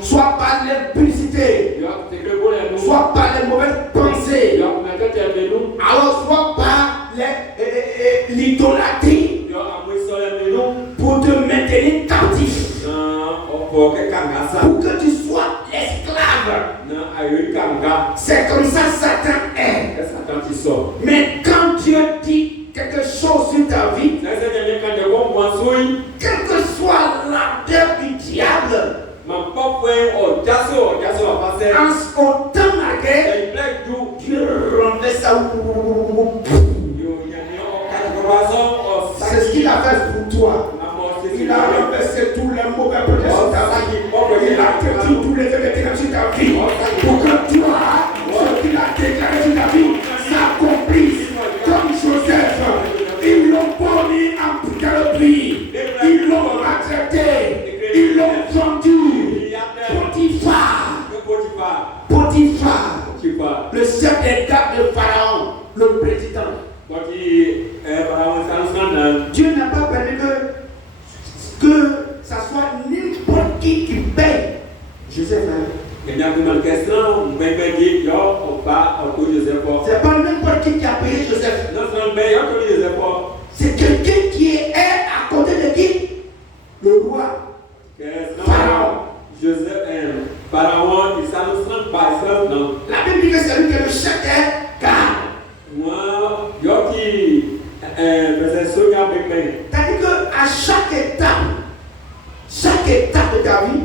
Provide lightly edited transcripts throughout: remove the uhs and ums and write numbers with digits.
soit par l'impudicité, soit par les mauvaises pensées, alors soit par l'idolâtrie, pour te maintenir captif, pour que tu sois l'esclave. C'est comme ça Satan est. Mais quand Dieu dit quelque chose sur ta vie, quelle que soit l'ardeur du diable, en temps la guerre, Dieu renverse ça. C'est ce qu'il a fait pour toi. Il a renversé tous les mauvais projets sur ta vie. Il a détruit tous les événements sur ta vie. Pour que toi, ce qu'il a déclaré sur ta vie, s'accomplisse. Comme Joseph, ils l'ont pas mis dans le pays. Ils l'ont maltraité. Ils l'ont vendu. Potiphar, le chef des gardes de Pharaon, le président. Dieu n'a pas permis que ça soit n'importe qui paye. Joseph, c'est pas n'importe qui a payé Joseph. C'est quelqu'un qui est à côté de qui? Le roi. Pharaon. Pharaon, il s'annonce pas ça, non. La Bible dit que c'est lui qui est le chef des gardes. C'est-à-dire qu'à chaque étape de ta vie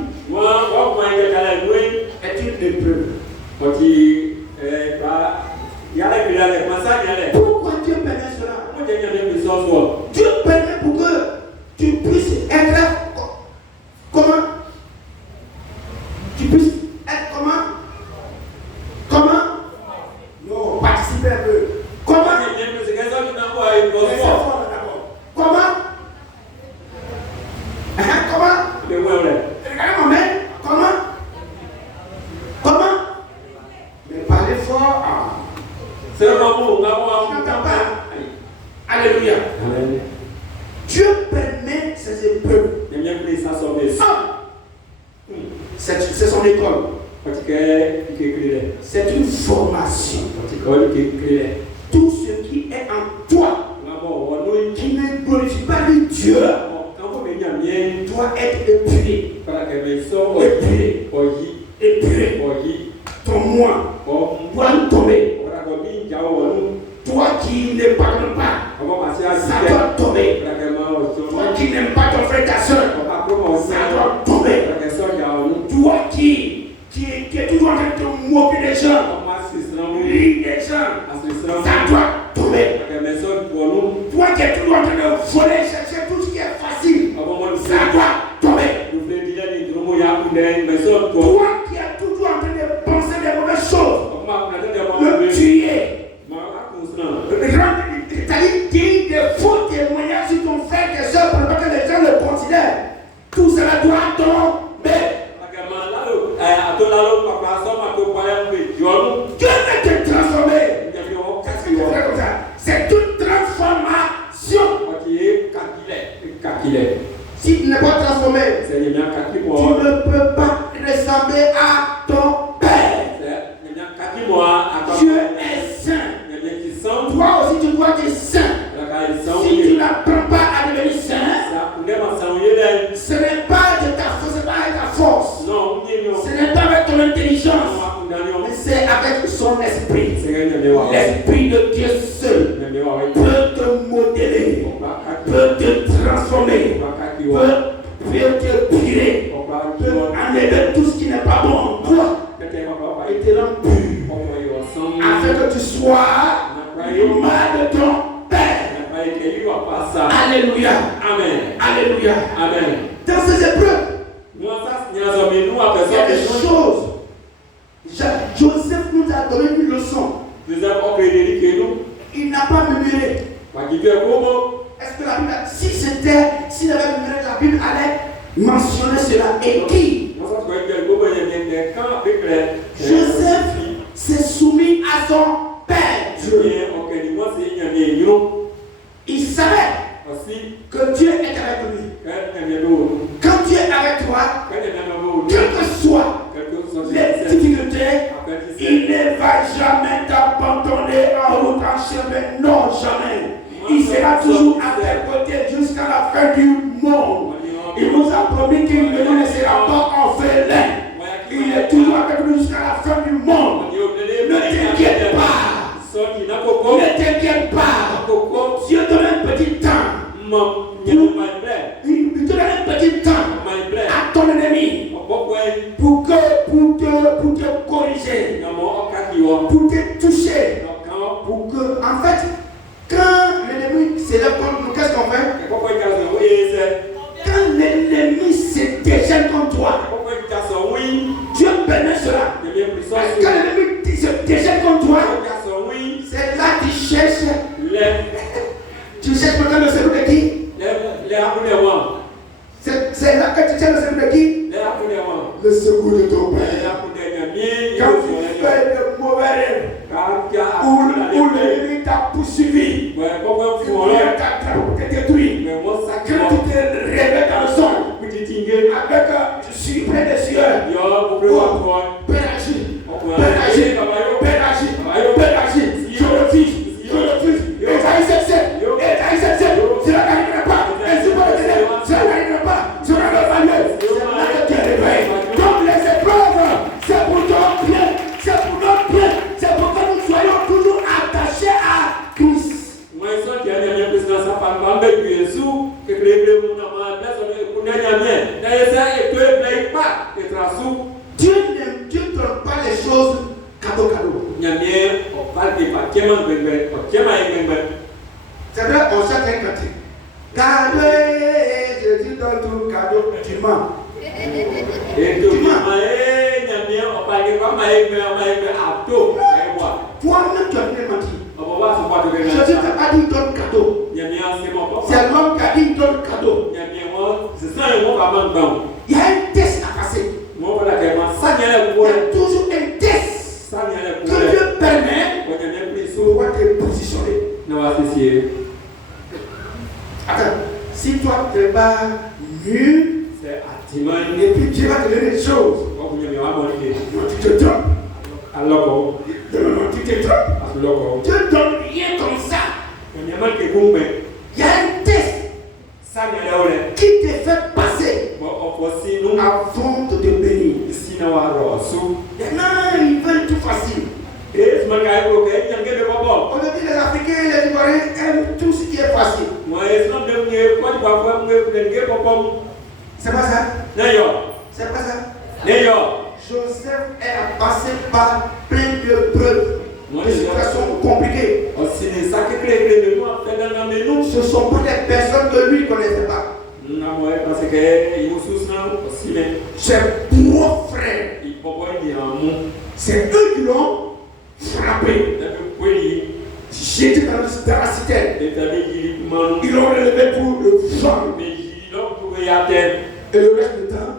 est une épreuve. Pourquoi Dieu permet cela? Dieu permet pour que tu puisses être comment? Tu puisses être comment? Non, participer un peu. Comment? Comment? Mais parlez fort. C'est le moment où Alléluia. Dieu permet ces épreuves. C'est son école. C'est une formation. Tout ce qui est en toi, qui ne glorifie pas le Dieu, doit être épuré. Ton moi doit tomber. Toi qui ne pardonnes pas, ça doit tomber. Toi qui n'aimes pas ton frère, ta soeur, ça doit tomber. Toi qui est toujours en train de te moquer des gens, rire des gens, ça doit tomber. Toi qui es toujours en train de voler, chercher tout ce qui est facile, ça doit tomber. Toi qui es toujours en train de penser des mauvaises choses, le tuer, dire des faux témoignages sur ton frère, tes soeurs, pour que les gens le considèrent, tout cela doit tomber. Dieu veut te transformer. Qu'est-ce que tu fais comme ça? C'est une transformation. Si tu n'es pas transformé, tu ne peux pas ressembler à ton Père. Dieu est saint. Toi aussi tu dois être saint. Si tu n'apprends pas à devenir saint, ce n'est pas de ta force, ce n'est pas avec ta force. Ce n'est pas avec ton intelligence, mais c'est avec son esprit. L'esprit de Dieu seul peut te modeler, peut te transformer, peut te purifier, peut enlever tout ce qui n'est pas bon en toi et te rendre pur, afin que tu sois l'image de ton Père. Alléluia. Amen. Alléluia. Amen. Dans ces épreuves, il y a des choses. Joseph nous a donné une leçon. Il n'a pas murmuré. Est-ce que la Bible, s'il avait murmuré, la Bible allait mentionner cela? Et qui? Joseph s'est soumis à son Père Dieu. Il savait que Dieu est avec lui. Quand Dieu est avec toi, quoi? Quelles que soient les difficultés, il ne va jamais t'abandonner en route en chemin. Non, jamais. Il sera toujours à tes côtés jusqu'à la fin du monde. Il nous a promis qu'il ne nous laissera pas en félin. Il est toujours avec nous jusqu'à la fin du monde. Ne t'inquiète pas. Ne t'inquiète pas. Dieu donne un petit temps. Il donne un petit temps à ton ennemi pour te corriger, pour te toucher. Pour que, en fait, quand l'ennemi s'élève contre nous, qu'est-ce qu'on fait? Quand l'ennemi se déchaîne contre toi, Dieu bénit cela. Quand l'ennemi se déchaîne contre toi, c'est là que tu cherches. Tu cherches maintenant le secours de qui? C'est là que tu cherches le secours de qui? Le secours de ton père. Quand tu fais de mauvais rêves, où l'ennemi t'a poursuivi, où il t'a détruit, quand tu te réveilles dans le son, avec tu suis près des cieux, Père agit, je refuse. Esaïe 7, cela n'arrivera pas. Ainsi par le ténèbre, cela n'arrivera pas. Cela ne va pas lieu. C'est là que tu es réveillé. Donc les épreuves, c'est pour ton bien, c'est pour notre bien, c'est pour que nous soyons toujours attachés à Christ. Dieu ne donne pas les choses cadeau. C'est vrai, on chante un cantique. Cadeau, Jésus donne tout cadeau. Tu mens. Toi-même, tu as bien menti. Jésus t'a pas dit donne cadeau. C'est l'homme qui a dit donne cadeau. Il y a un test à passer. Il y a toujours un test que Dieu permet pour pouvoir te positionner. Attends, si toi tu te bats nu, et puis Dieu va te donner des choses, tu te trompes. Tu te trompes. Dieu ne donne rien comme ça. Il y a un test qui te fait passer avant de te bénir. Maintenant, ils veulent tout facile. Aujourd'hui, les Africains et les Ivoiriens aiment tout ce qui est facile. C'est pas ça? C'est pas ça? Joseph est passé par plein de preuves, de situations compliquées. Ce ne sont pas des personnes que lui ne connaissait pas. Ses propres frères, c'est eux qui l'ont frappé, jeté dans la citerne. Ils l'ont relevé pour le vendre. Et le reste du temps,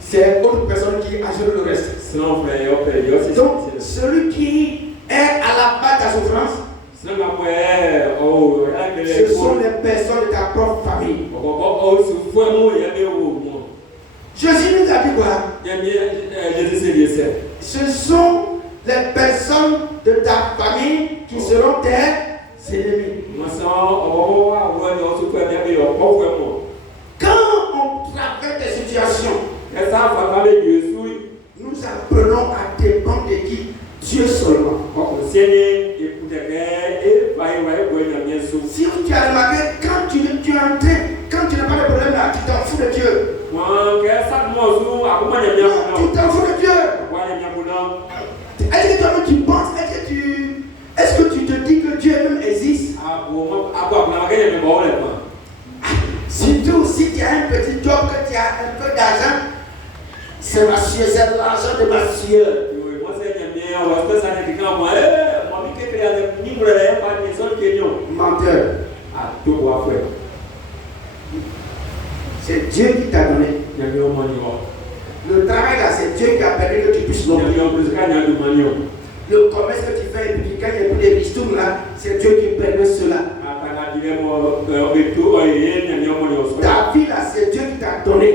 c'est autre personne qui a géré le reste. Donc, celui qui est à la base de la souffrance, ce sont les personnes de ta propre famille. Jésus nous a dit quoi? Ce sont les personnes de ta famille qui seront tes ennemis. Quand on traverse des situations, nous appelons à dépendre de qui? Dieu seulement. Si tu as remarqué, quand tu es en train, quand tu n'as pas de problème là, tu t'en fous de Dieu. Non, tu t'en fous de Dieu. Est-ce que toi-même tu penses, est-ce que tu te dis que Dieu même existe? Surtout si tu as un petit job, que tu as un peu d'argent, c'est l'argent de ma soeur. Menteur. C'est Dieu qui t'a donné. Le travail là, c'est Dieu qui a permis que tu puisses l'offrir. Le commerce que tu fais, et puis quand il n'y a plus de ristournes là, c'est Dieu qui permet cela. Ta vie là, c'est Dieu qui t'a donné.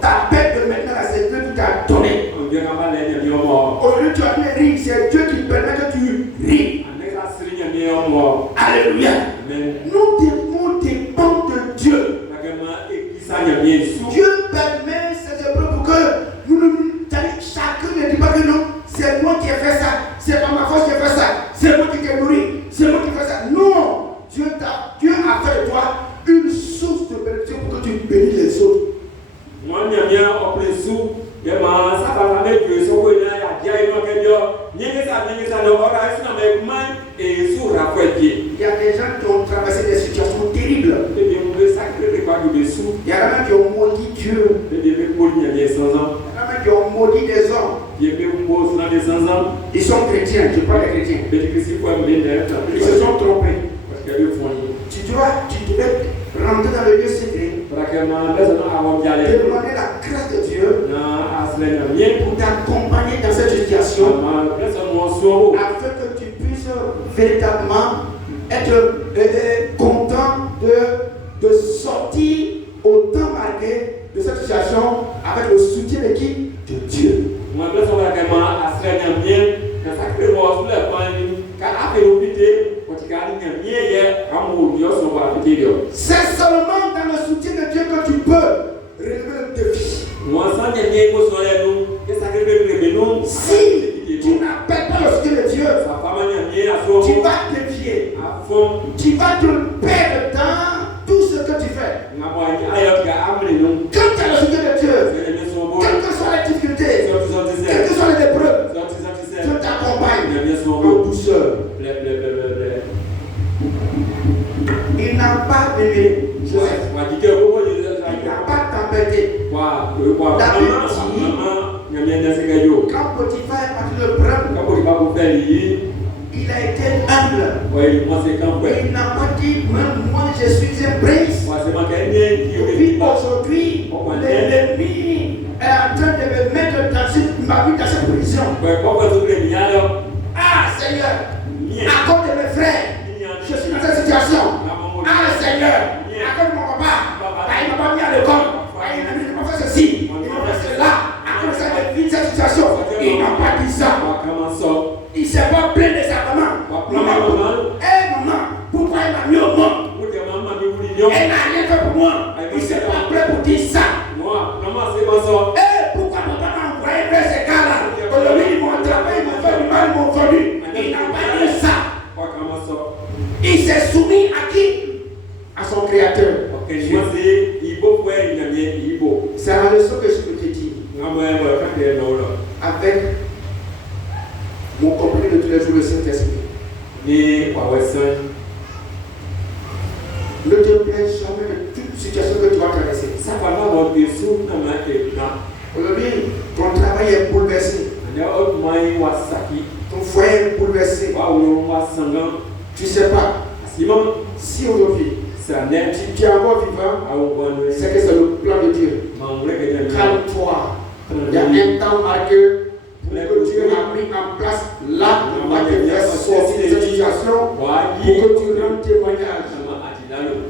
T'appelles que maintenant là, c'est Dieu qui t'a donné. Au lieu de rire, c'est Dieu qui permet que tu ris. Alléluia. Nous devons dépendre de Dieu. Dieu permet ces épreuves pour que chacun ne dit pas que non, c'est moi qui ai fait ça, c'est pas ma force qui a fait ça, c'est moi qui t'ai nourri, c'est moi qui fais ça. Non, Dieu a fait de toi une source de bénédiction pour que tu bénisses les autres. Moi, je viens au plaisir. Il y a des gens qui ont traversé des situations terribles. Il y a des gens qui ont maudit Dieu. Il y a des gens qui ont maudit des hommes. Ils sont chrétiens, je parle des chrétiens. Ils se sont trompés. Tu devais rentrer dans le lieu secret. Demander la grâce de Dieu pour t'accompagner dans cette situation afin que tu puisses véritablement être content de sortir au temps marqué de cette situation avec le soutien de qui? De Dieu. C'est seulement dans le soutien de Dieu que tu peux relever le défi. Si tu n'appelles pas le soutien de Dieu, tu vas dévier. Tu vas te perdre dans tout ce que tu fais. Quand tu as le soutien de Dieu, quelles que soient les difficultés, quelles que soient les épreuves, Dieu t'accompagne en douceur. Il n'a pas aimé. Il n'a pas tempêté. La Bible dit, quand Potiphar est parti le prendre, il a été humble. Il n'a pas dit, moi je suis un prince. Et puis aujourd'hui, l'ennemi est en train de me mettre dans cette prison. Ah Seigneur, à cause de mes frères, je suis dans cette situation. Ah Seigneur, à cause de mon papa, il ne m'a pas mis à l'école, il ne m'a pas fait ceci, il m'a fait cela, à cause de cette situation. Il n'a pas dit ça. Il ne s'est pas plaint de sa maman. Maman, pourquoi il m'a mis au monde? Elle n'a rien fait pour moi. Il ne s'est pas plaint pour dire ça. Pourquoi papa m'a envoyé vers ces gars-là? Aujourd'hui, ils m'ont attrapé, ils m'ont fait du mal, ils m'ont vendu. Il n'a pas dit ça. Il s'est soumis à qui? À son créateur. C'est la leçon que je peux te dire. Avec mon compagnon de tous les jours, le Saint-Esprit. Ne te plains jamais de toute situation que tu vas traverser. Aujourd'hui, ton travail est bouleversé. Ton foyer est bouleversé. Tu ne sais pas. Si aujourd'hui, tu es encore vivant, c'est que c'est le plan de Dieu. Calme-toi. Il y a un temps marqué que Dieu a mis en place là pour te faire sortir de cette situation pour que tu rendes témoignage.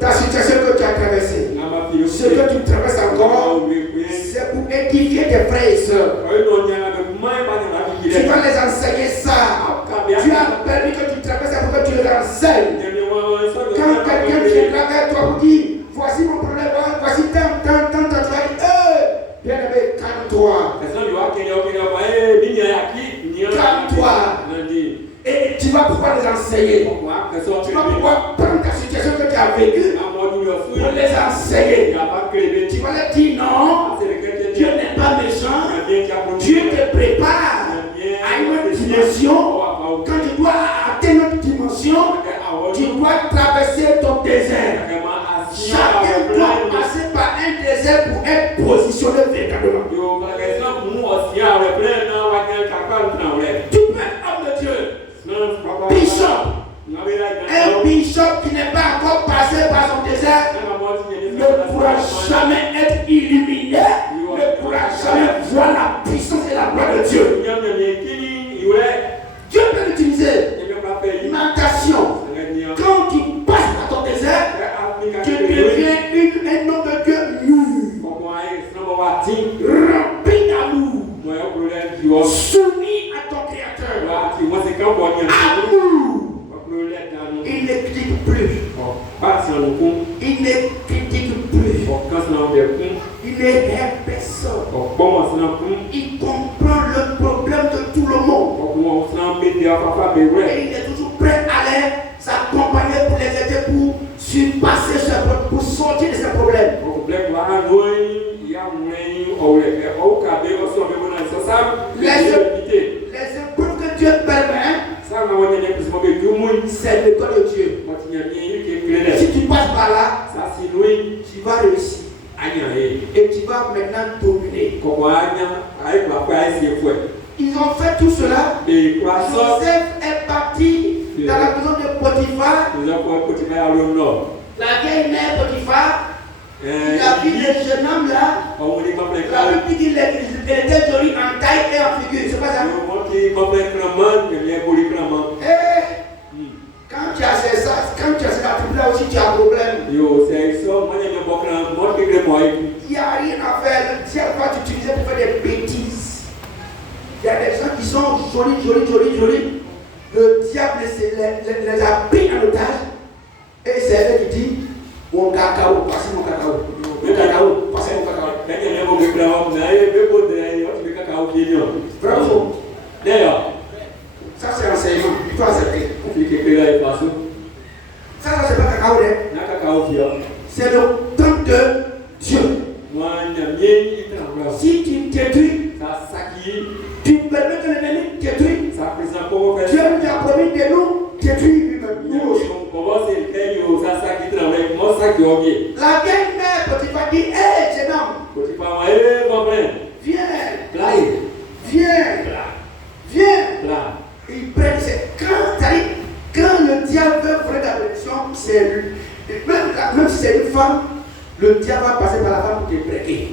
Ta situation que tu as traversée, ce que tu traverses encore, c'est pour édifier tes frères et sœurs. Tu vas les enseigner ça. Dieu a permis que tu traverses pour que tu les enseignes. Quand quelqu'un viendra vers toi pour dire, voici mon problème, voici tant, tu vas dire, bien-aimé, calme-toi. Calme-toi. Et tu vas pouvoir les enseigner. Tu vas pouvoir prendre ta situation que tu as vécue pour les enseigner. Tu vas leur dire non, Dieu n'est pas méchant. Dieu te prépare à une dimension. Quand tu dois atteindre une dimension, tu dois traverser ton désert. Chacun doit passer par un désert pour être positionné véritablement. Tu peux être homme de Dieu, bishop. Un bishop qui n'est pas encore passé par son désert ne pourra jamais être illuminé, ne pourra jamais voir la puissance et la gloire de Dieu. Dieu peut l'utiliser. Imitation. Quand tu passes par ton désert, tu deviens un homme de Dieu mûr. rempli d'amour, soumis à ton créateur, amour, il ne critique plus, il ne critique plus, il ne hait personne, il comprend le problème de tout le monde, et il est toujours prêt à les accompagner pour les aider pour surpasser ce problème, pour sortir de ce problème. Les épreuves que Dieu permet, c'est l'école de Dieu. Si tu passes par là, tu vas réussir. Et tu vas maintenant dominer. Ils ont fait tout cela. Joseph est parti dans la maison de Potiphar. La vieille mère Potiphar, il a vu le jeune homme là. La Bible dit qu'il était joli en taille et en figure. C'est pas ça? Quand tu as ça, quand tu as ces attributs là aussi, tu as un problème. Il n'y a rien à faire. Le diable va t'utiliser pour faire des bêtises. Il y a des gens qui sont jolis. Le diable les a pris en otage. Et c'est elle qui dit, mon cacao, passez mon cacao. Le cacao, passez mon cacao. Bravo. D'ailleurs, ça c'est enseignement. Il faut accepter. Ça c'est pas cacao. C'est le temps de Dieu. Si tu détruis, tu permets que l'ennemi détruise. Dieu nous a promis de nous détruire lui-même. Nous aussi. La vieille mère Potiphar dit, hé, jeune homme, viens. Il prête. Quand le diable veut prendre la bénédiction, c'est lui. Même si c'est une femme, le diable va passer par la femme pour te breaker.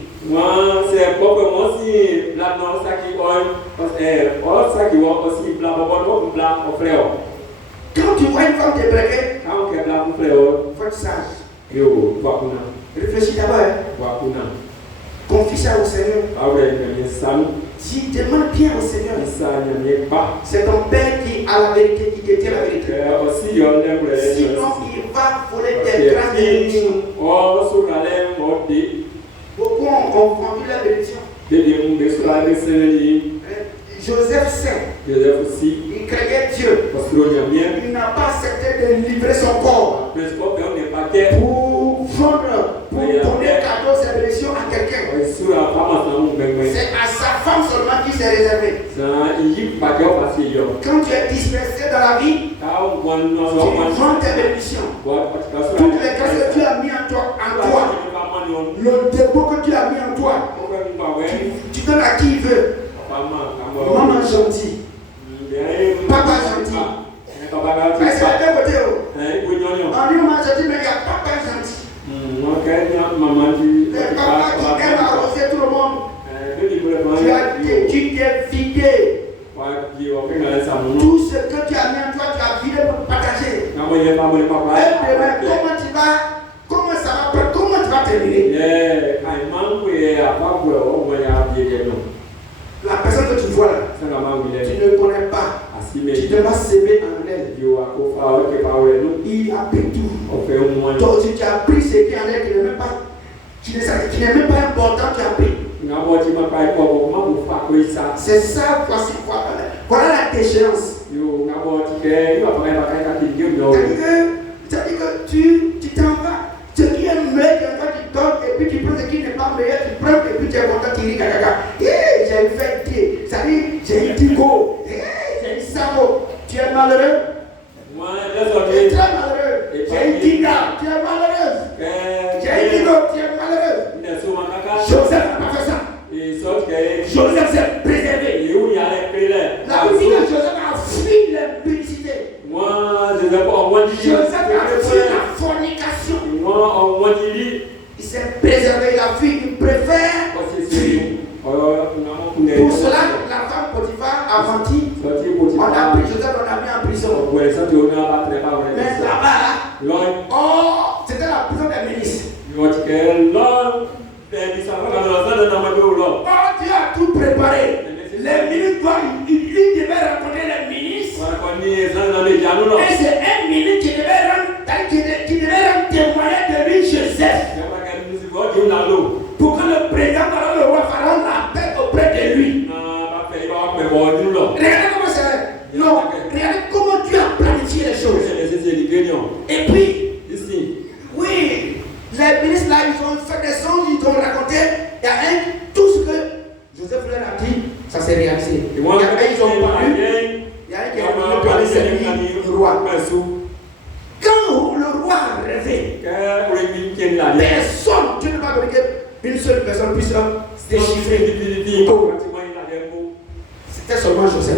Quand tu vois une femme te breaker, faut être sage. Réfléchis d'abord. Confie ça au Seigneur. Si demande bien au Seigneur. C'est ton Père qui a la vérité, qui détient la vérité. Sinon, il va voler tes grâces de bénédiction. Beaucoup ont confondu la bénédiction. Joseph sait. Il craignait Dieu. Il n'a pas accepté de livrer son corps pour vendre, pour donner cadeau ses bénédictions à quelqu'un. C'est à sa femme seulement qui s'est réservé. Quand tu es dispersé dans la vie, tu vends tes bénédictions. Toutes les grâces que Dieu a mis en toi, le dépôt que Dieu a mis en toi, tu donnes à qui il veut. Maman gentille, papa gentil. Mais c'est les deux côtés. En lui, maman gentil, mais il y a papa gentil. Les papas qui aiment arroser tout le monde. Tu t'es vidé. Tout ce que tu as mis en toi, tu as vidé pour partager. Et comment ça va, comment tu vas terminer? La personne que tu vois là, tu ne connais pas. Tu devras s'aimer en elle. Il a pris tout. Donc tu as pris ce qui est en elle, qui n'est même pas important, tu as pris. C'est ça, voilà la déchéance. C'est-à-dire que tu t'en vas. Ce qui est meilleur, quand tu donnes, et puis tu prends ce qui n'est pas meilleur, tu prends, et puis tu es content, tu ris, caca. J'ai une fête, j'ai une tigo, j'ai une sabo. Tu es malheureux? Tu es très malheureux. J'ai une tiga, tu es malheureuse. J'ai une tigo, tu es malheureuse. Joseph n'a pas fait ça. Joseph s'est préservé. La Bible dit que Joseph a fui l'impudicité. Joseph a fui la fornication. Il s'est préservé, il a fui, il préfère fuir. Pour cela, la femme Potiphar a menti. On a pris Joseph, on a mis en prison. Dieu a tout préparé. Les ministres doivent, il devait rencontrer les ministres. Et c'est un ministre qui devait rendre témoignage de lui, Joseph. Pour que le président, le roi Pharaon, l'appelle auprès de lui. Regardez comment c'est. Non, regardez comment Dieu a planifié les choses. Et puis, oui, les ministres là, ils ont fait des songes, ils ont raconté. Il y a tout ce que Joseph leur a dit, ça s'est réalisé. Il y a un, ils ont parlé. Il y a un qui a parlé, c'est lui, le roi. Quand le roi a rêvé, personne, Dieu ne va pas dire qu'une seule personne puisse déchiffrer. C'était seulement Joseph.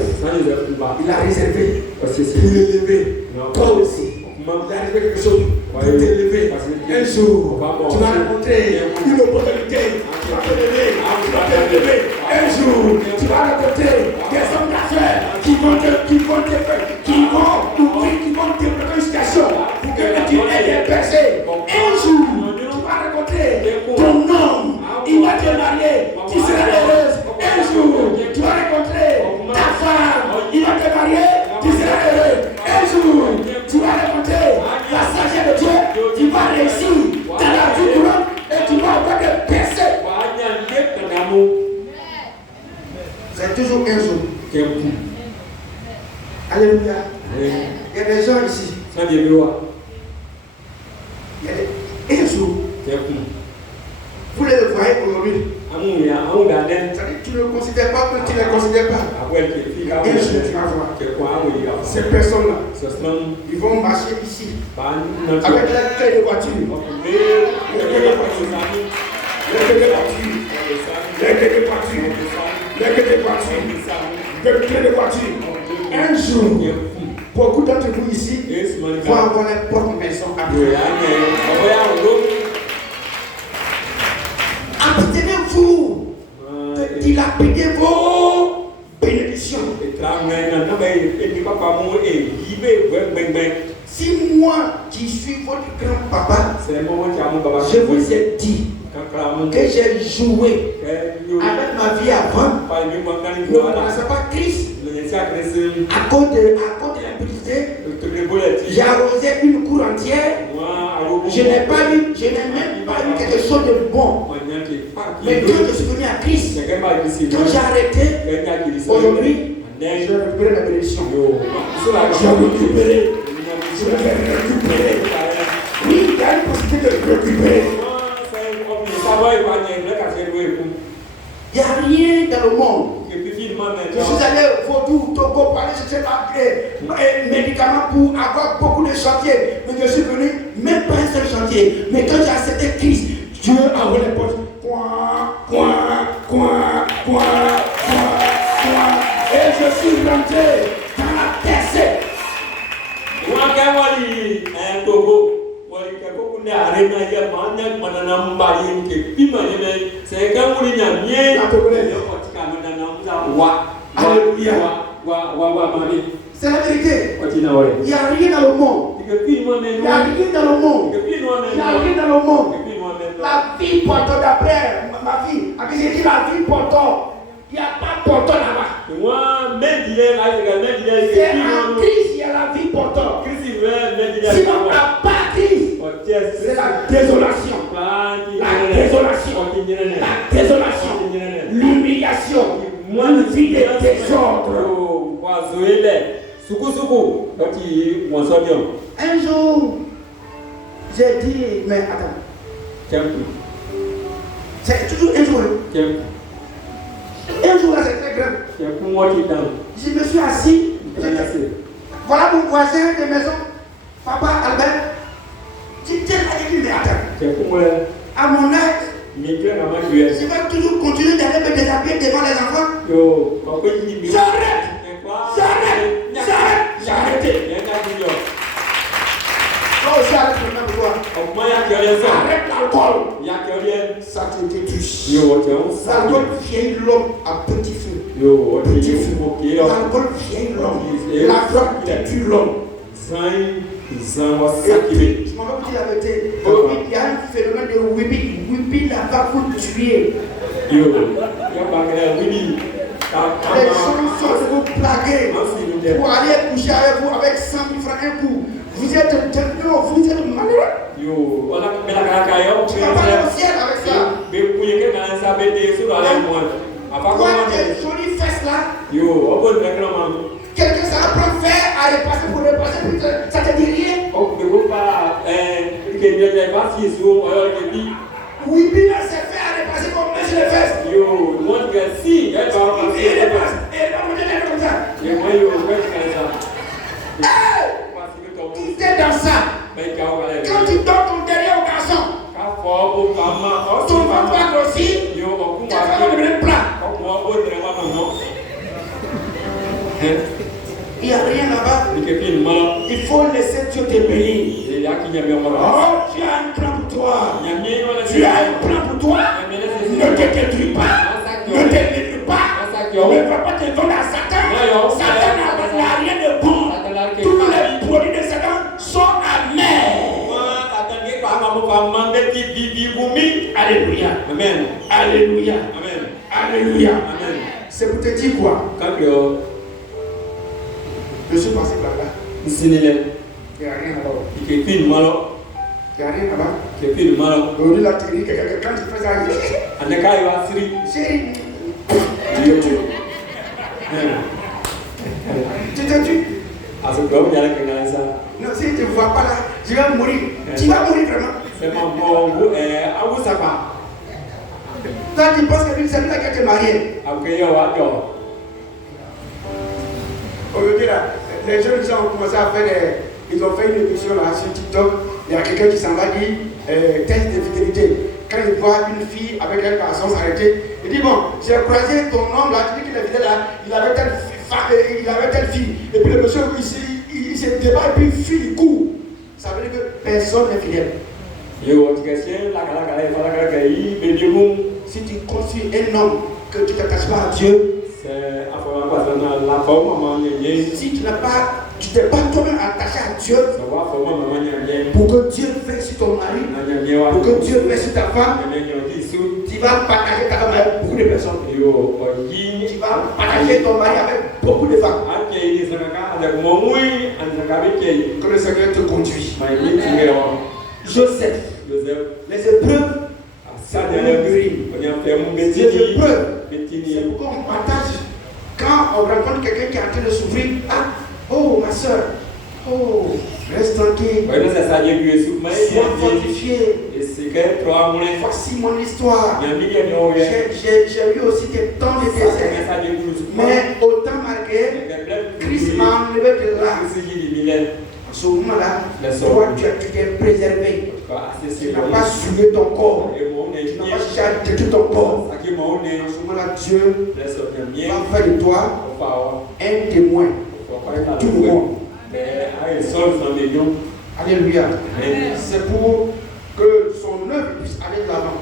Il a réservé pour l'élever. Toi aussi. Il a réservé quelque chose pour t'élever. Un jour, tu vas rencontrer une opportunité. Tu vas t'élever. Un jour, tu vas rencontrer des hommes d'affaires qui vont développer une station pour que tu aies des percées. Un jour, tu vas rencontrer ton homme. Il va te marier. Tu seras heureuse. Un jour, tu vas rencontrer ta femme. Il va te marier. Tu seras heureux. Un jour, tu vas rencontrer la sagesse de Dieu. Tu vas réussir dans la vie courante et tu vas avoir des percées. C'est toujours un jour. Alléluia. Il y a des gens ici. Il y a un jour. Vous les voyez aujourd'hui. Tu ne considères pas que tu ne les considères pas. Un jour, tu vas voir. Ces personnes-là, ils vont marcher ici avec la clé de voiture. Un jour, beaucoup d'entre vous ici vont avoir les portes maison à vous. Abstenez-vous de dilapider vos bénédictions. Si moi qui suis votre grand-papa, je vous ai dit que j'ai joué avec ma vie avant, ne connaissez pas Christ à cause de l'impudicité. J'ai arrosé une cour entière. Je n'ai même pas eu quelque chose de bon. Mais quand je suis venu à Christ, quand j'ai arrêté, aujourd'hui, je vais récupérer la bénédiction. Je vais récupérer. Oui, il y a une possibilité de récupérer. Il n'y a rien dans le monde. Je suis allé au Vaudou, Togo, pour aller chercher des médicaments pour avoir beaucoup de chantiers. Mais je suis venu, même pas un seul chantier. Mais quand j'ai accepté Christ, Dieu a ouvert les portes. Et je suis rentré dans la percée. C'est la vérité. Il n'y a rien dans le monde. Il n'y a rien dans le monde. La vie portant d'après ma vie. J'ai dit la vie portant. Il n'y a pas portant là-bas. C'est en Christ il y a la vie portant. Sinon, à part Christ, c'est la désolation. L'humiliation. Une vie de désordre. Un jour, j'ai dit, mais attends. C'est toujours un jour. Un jour là, c'est très grave. Je me suis assis. Voilà mon voisin de maison, Papa Albert. J'ai dit, mais attends. À mon âge, je vais toujours continuer d'aller me déshabiller devant les enfants. J'arrête. J'ai arrêté. Toi aussi, arrête maintenant pour toi. Arrête l'alcool. Ça te détruit. L'alcool vieillit l'homme à petit feu. L'alcool vieillit l'homme. La drogue détruit l'homme. je m'en vais vous dire la vérité. Il y a un phénomène de whipping. Whipping là-bas pour tuer. Les gens sont de vous plaguer pour aller coucher avec vous avec 100 000 francs un coup. Vous êtes malheureux. Tu vas pas aller au ciel avec ça. Toi, tes jolies fesses là. Quelqu'un ça va prendre fer à repasser pour repasser, ça te dit rien. Oui, puis là c'est fait à repasser comme sur les fesses. Il repasse et pas monter comme ça. Tu es dans ça. Quand tu donnes ton derrière au garçon, ton ventre va grossir, ta femme va devenir plat. Il n'y a rien là-bas. Il faut laisser Dieu te bénir. Oh, tu as un plan pour toi. Tu as un plan pour toi. Ne te détruis pas. Ne te détruis pas. Ne va pas te donner à Satan. Satan n'a rien de bon. Tous les produits de Satan sont amers. Alléluia. Amen. Alléluia. Amen. Alléluia. Amen. C'est pour te dire quoi? Je suis passé par là. Il n'y a rien là-bas. Il n'y a rien là-bas. Aujourd'hui, la télé, quand tu fais ça, tu te tues. Non, si tu ne vois pas là, tu vas mourir. Tu vas mourir vraiment. Toi, tu penses que c'est lui là qui te marié. Aujourd'hui, là, les jeunes gens ont commencé à faire ils ont fait une émission là sur TikTok. Il y a quelqu'un qui s'en va dire test de fidélité. Quand il voit une fille avec un garçon s'arrêter, il dit bon, j'ai croisé ton homme là, tu dis qu'il est fidèle là, il avait telle fille. Et puis le monsieur il se débat et puis une fille il court. Ça veut dire que personne n'est fidèle. Si tu construis un homme que tu ne t'attaches pas à Dieu, si tu t'es pas toi-même attaché à Dieu, pour que Dieu veille sur ton mari, pour que Dieu veille sur ta femme, tu vas partager ta femme avec beaucoup de personnes. Tu vas partager ton mari avec beaucoup de femmes. Que le Seigneur te conduit. Joseph, les épreuves, ça les épreuves, c'est pourquoi on partage. Quand on rencontre quelqu'un qui est en train de souffrir, oh ma soeur, oh, reste tranquille, sois fortifié. Voici mon histoire. J'ai eu aussi des temps de désert, mais autant marqué, Christ m'a enlevé de là. À ce moment-là, toi tu t'es préservé. Tu n'as pas souillé ton corps. Tu n'as pas cherché à détruire ton corps. À ce moment-là, Dieu va faire de toi un témoin pour tout le monde. Alléluia. C'est pour que son œuvre puisse aller de l'avant.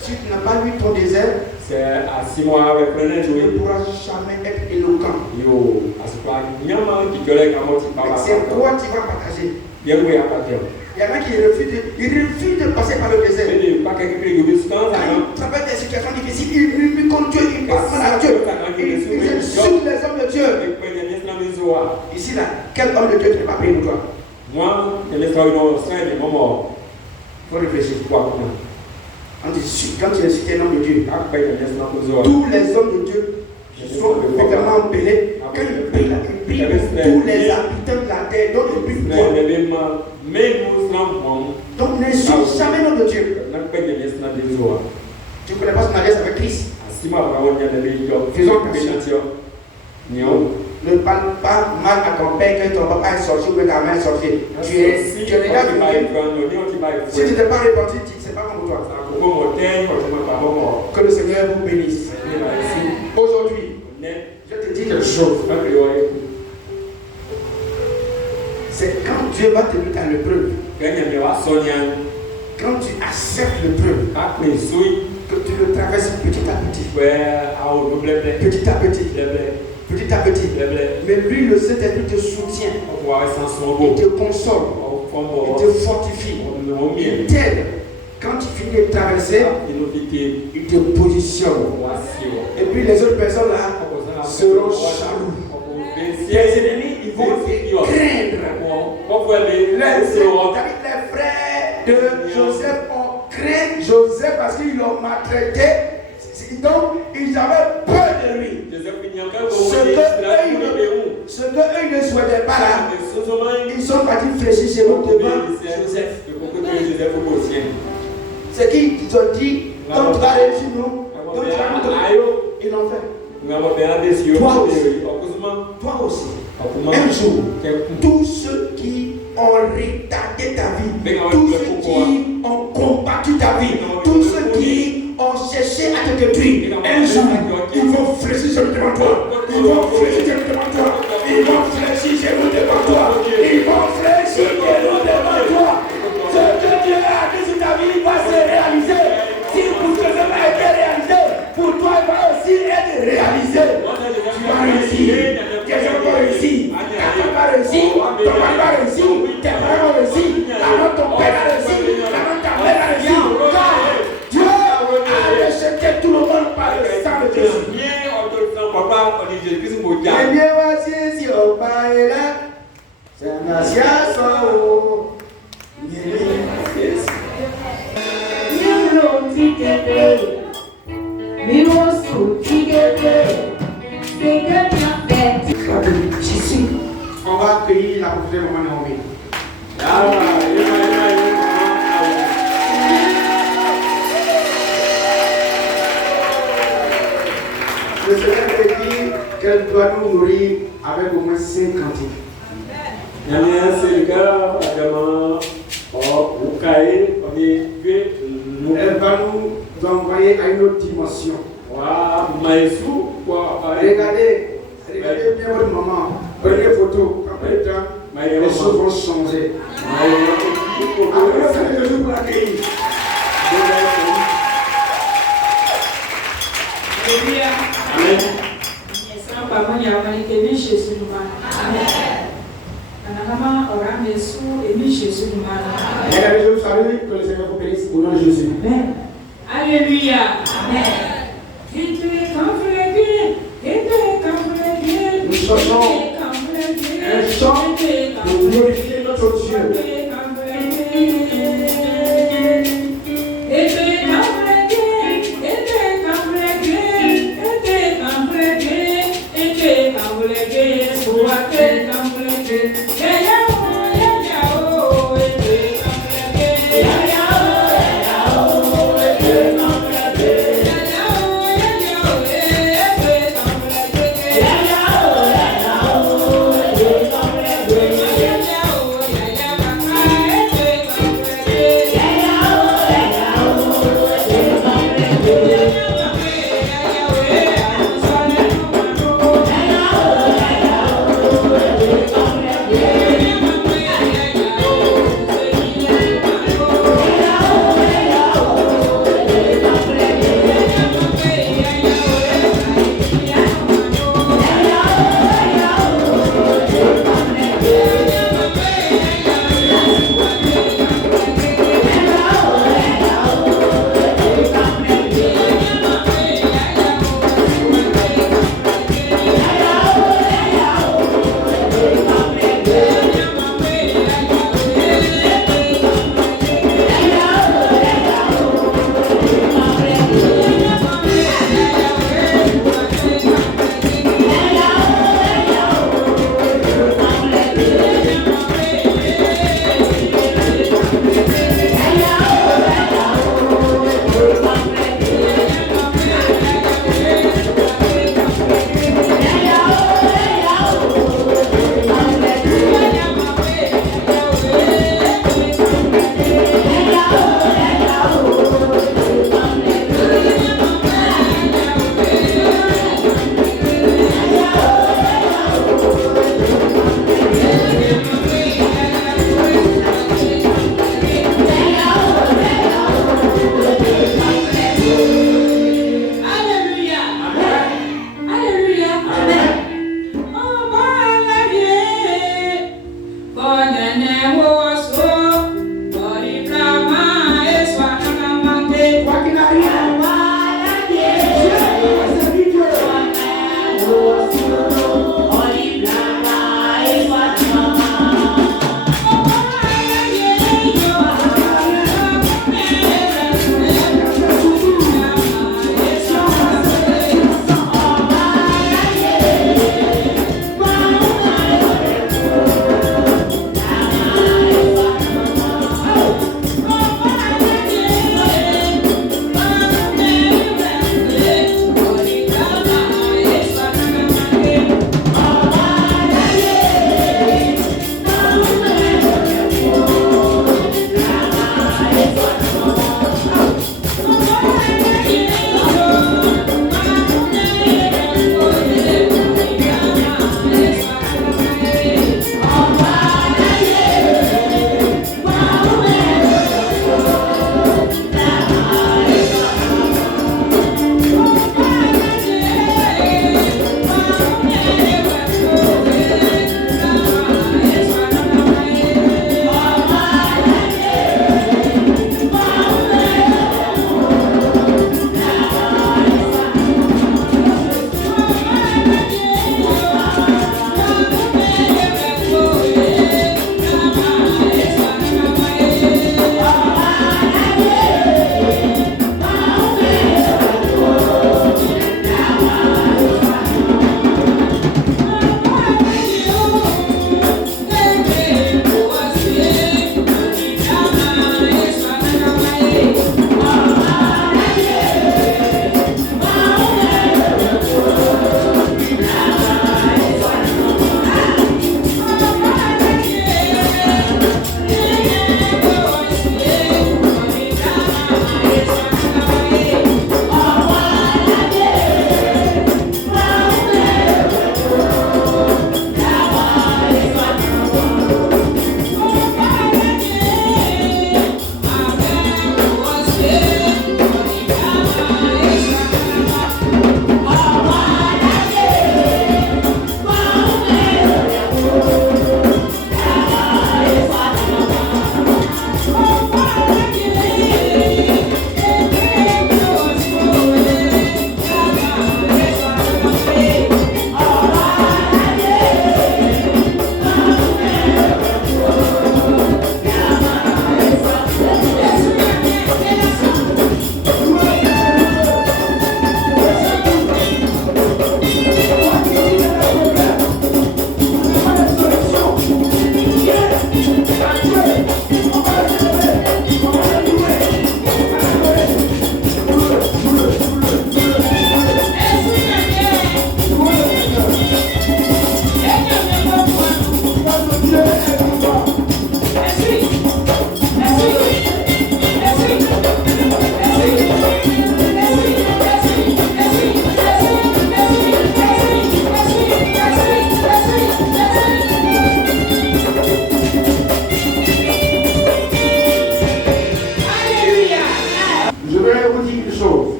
Si tu n'as pas eu ton désert, tu ne pourras jamais être éloquent. C'est quoi tu vas partager. Il y en a qui refusent de passer par le désert. Ils traversent des situations difficiles, ils comptent Dieu, ils passent à Dieu. Ils insultent les hommes de Dieu. Ici là, quel homme de Dieu tu n'as pas pris pour toi? Moi, je l'ai fait une moment. Il faut réfléchir. Quand tu insultes un homme de Dieu, tous les hommes de Dieu sont vraiment appelés. Quand ils prient, ils prient pour tous les habitants de la terre. Donc ils prient pour toi. Donc n'insulte jamais l'homme de Dieu. Tu ne connais pas son alliance avec Christ. Faisons attention. Ne parle pas mal à ton père quand ton papa est sorti ou que ta mère est sortie. Tu es déjà venu. Si tu n'es pas répandu, ce n'est pas comme toi. Que le Seigneur vous bénisse. Aujourd'hui, je te dis quelque chose. C'est quand Dieu va te mettre à l'épreuve. Quand tu acceptes l'épreuve, que tu le traverses petit à petit. Petit à petit. petit à petit. Mais lui, le Saint-Esprit te soutient. Il te console. Il te fortifie. Il t'aide. Quand tu finis de traverser, il te positionne. Et puis les autres personnes là seront jaloux. Tes ennemis, ils vont te craindre. Les frères de Joseph ont craint Joseph parce qu'ils l'ont maltraité. Donc, ils avaient peur de lui. Ce que eux ne souhaitaient pas là, ils sont partis fléchir chez nous devant Joseph. C'est qui ils ont dit, donc tu vas réussir nous, donc tu vas nous donner. Ils l'ont fait. Toi aussi. Un jour, tous ceux qui ont retardé ta vie, tous ceux qui ont combattu ta vie, tous ceux qui ont cherché à te détruire, un jour, ils vont fléchir devant toi. Ils vont fléchir devant toi. Ils vont fléchir devant toi. Ils vont fléchir devant toi. Ce que Dieu a dit sur ta vie va se réaliser. Si pour ce que a été réalisé, pour toi il va aussi être réalisé. Tu vas réussir. Tes gens vont réussir. Ta femme va réussir. Ton mari va réussir. Tes parents vont réussir. Alors ton père va réussir. Alors ta mère va réussir. Car Dieu a rejeté tout le monde par le sang de Jésus. Et bien voici si on parle là, c'est un assiasson. Jésus, on va accueillir la prophète Maman Naomi. Le Seigneur te dit qu'elle doit nous nourrir avec au moins 5 cantiques. Elle va nous envoyer à une autre dimension. Regardez bien votre maman. Prenez photo. Après le temps, les choses vont changer. Après, c'est le jour pour l'accueillir. Regardez, je vous salue, que le Seigneur vous bénisse au nom de Jésus. Alléluia. Amen. Nous cherchons un chant pour glorifier notre Dieu.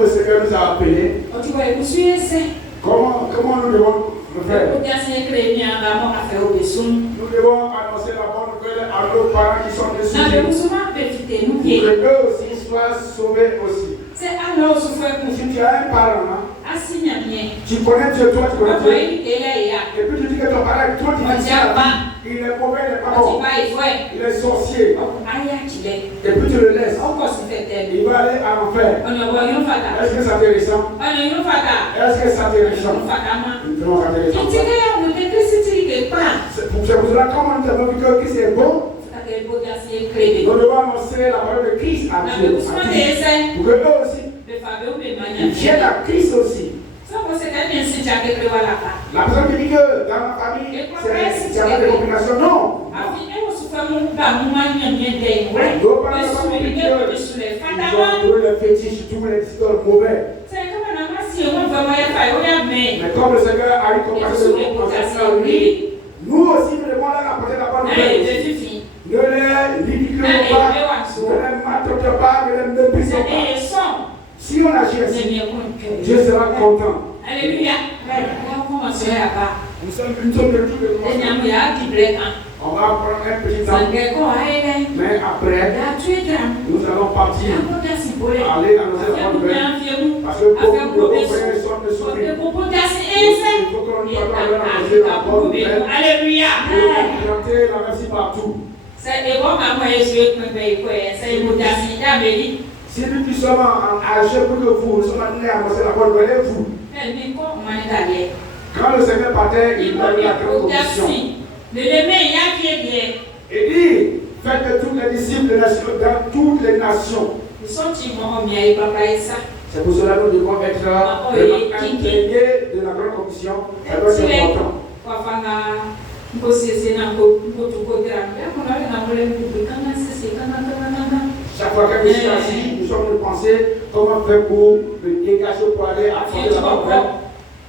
le Seigneur nous a appelés, comment nous devons le faire? Nous devons annoncer la bonne nouvelle à nos parents qui sont décédés. Pour que eux aussi soient sauvés aussi. Si tu as un parent, tu connais Dieu, toi tu connais Dieu. Et puis tu dis que ton parent est trop difficile. Il est mauvais, il n'est pas bon. Il est sorcier. Et puis tu le laisses. Il va aller à l'enfer. Est-ce que ça te ressemble? Est-ce que ça te ressemble? Non, ça te ressemble. C'est pour cela, comme nous avons vu que Christ est bon, nous devons annoncer la parole de Christ à Dieu. Pour que eux aussi, ils viennent à Christ aussi. La personne qui dit que dans ma famille, c'est y a des complications. Non. Ils ont trouvé le fétiche, tous les histoires mauvais. Mais comme le Seigneur a eu compassion de nous, nous aussi nous devons leur apporter la bonne nouvelle. Ne les ridiculons pas, ne les maltraitons pas, ne les méprisons pas. Si on agit ainsi, Dieu sera content. Alléluia. Nous sommes de tout le monde. On va prendre un petit temps. Mais après, nous allons partir. Aller annoncer la bonne nouvelle. Parce que beaucoup de vos frères sont de souffrir. Il faut que nous parlons annoncer la bonne nouvelle. Alléluia. Chanter la merci partout. Si nous qui sommes âgés pour que vous, nous sommes amenés à annoncer la bonne nouvelle, vous. Quand le Seigneur partait, il donne la grande commission. Et dit, faites de tous les disciples dans toutes les nations. C'est pour cela que nous devons être imprégnés de la grande commission. C'est important. Chaque fois que je suis assis, nous sommes de penser comment faire pour me dégager pour aller affronter la bonne nouvelle.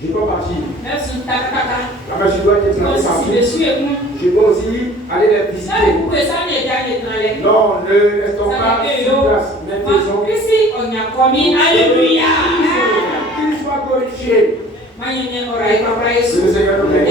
Je dois partir. La mère, je dois être partout. Je dois aussi aller les visiter. Non, ne restons pas sur place. Mais faisons. Alléluia. Qu'il soit glorifié. Que le Seigneur nous aide.